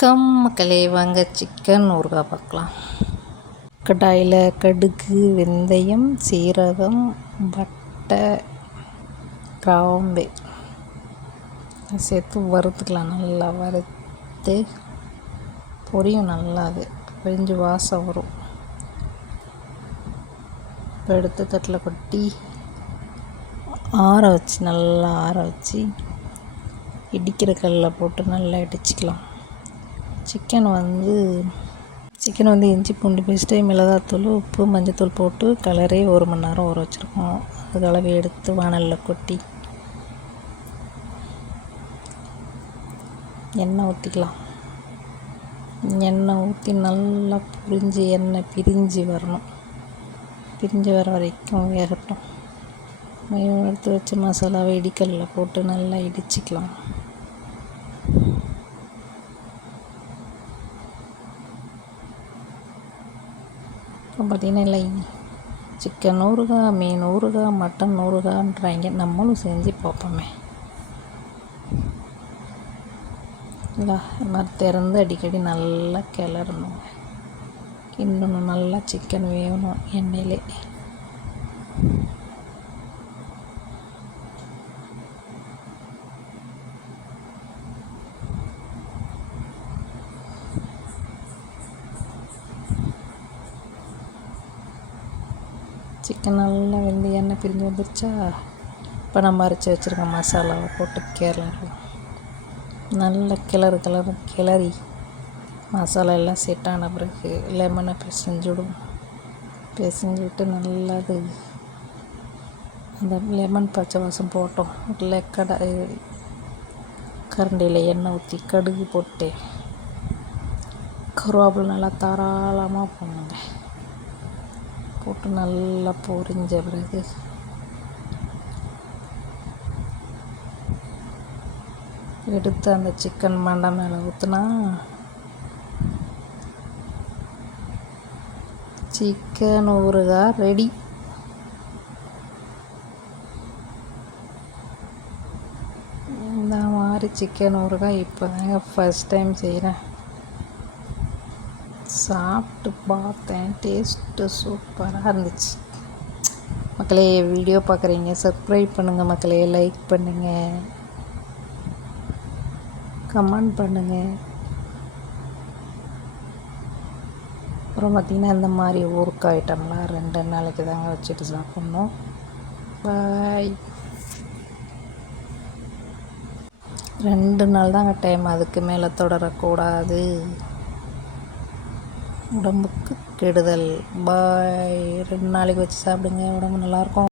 வணக்கம் மக்களே, வாங்க சிக்கன் ஊறுகாய் பார்க்கலாம். கடாயில் கடுகு, வெந்தயம், சீரகம், பட்டை, கிராம்பு சேர்த்து வறுத்துக்கலாம். நல்லா வறுத்து பொரியும். நல்லா அது பொரிஞ்சு வாசம் வரும். இப்போ எடுத்து தட்டில் கொட்டி நல்லா ஆற வச்சு இடிக்கிற கல்லில் போட்டு நல்லா இடிச்சிக்கலாம். சிக்கன் வந்து இஞ்சி பூண்டு பேஸ்ட்டு, மிளகாத்தூள், உப்பு, மஞ்சத்தூள் போட்டு கலரே 1 மணி நேரம் ஊற வச்சுருக்கோம். அது கலவை எடுத்து வானலில் கொட்டி எண்ணெய் ஊற்றிக்கலாம். எண்ணெய் ஊற்றி நல்லா எண்ணெய் பிரிஞ்சு வரணும். பிரிஞ்சு வர வரைக்கும் வேகட்டும். எடுத்து வச்ச மசாலாவை இடிக்கல்லில் போட்டு நல்லா இடிச்சிக்கலாம். அப்புறம் பார்த்திங்கன்னா இல்லை, சிக்கன் ஊறுகாய், மீன் ஊறுகாய், மட்டன் ஊறுகாய்ன்றாங்க. நம்மளும் செஞ்சு பார்ப்போமே. இல்லை மாதிரி திறந்து அடிக்கடி நல்லா கிளறணுங்க. இன்னொன்று நல்லா சிக்கன் வேகணும் எண்ணெயிலே. சிக்கன் நல்லா வெந்து எண்ணெய் பிரிஞ்சு வந்துருச்சா, இப்போ நம்ம அரைச்சி வச்சுருக்க மசாலாவை போட்டு கிளறலாம். நல்லா கிளறி மசாலா எல்லாம் செட் ஆன பிறகு லெமனை பிசைஞ்சுட்டு நல்லா அந்த லெமன் பச்சை வாசம் போட்டோம். இல்லை கரண்டியில் எண்ணெய் ஊற்றி கடுகு போட்டு கருவேப்பிலை நல்லா தாராளமாக போடணுங்க. போட்டு நல்லா பொரிஞ்ச பிறகு எடுத்து அந்த சிக்கன் மண்டை மேலே ஊற்றினா சிக்கன் ஊறுகாய் ரெடி. இந்த மாதிரி சிக்கன் ஊறுகாய் இப்போ தாங்க ஃபஸ்ட் டைம் செய்கிறேன். சாப்பிட்டு பார்த்தேன். டேஸ்ட்டு சூப்பராக இருந்துச்சு. மக்களே, வீடியோ பார்க்குறீங்க, சப்ஸ்கிரைப் பண்ணுங்கள் மக்களே, லைக் பண்ணுங்கள், கமெண்ட் பண்ணுங்கள். அப்புறம் பார்த்திங்கன்னா இந்த மாதிரி ஊறுகாய் ஐட்டம்லாம் 2 நாளைக்கு தாங்க வச்சுட்டு சாப்பிட்ணும். பாய். 2 நாள் தாங்க டைம், அதுக்கு மேலே தொடரக்கூடாது. உடம்புக்கு கெடுதல். பாய். 2 நாளைக்கு வச்சு சாப்பிடுங்க, உடம்பு நல்லாயிருக்கும்.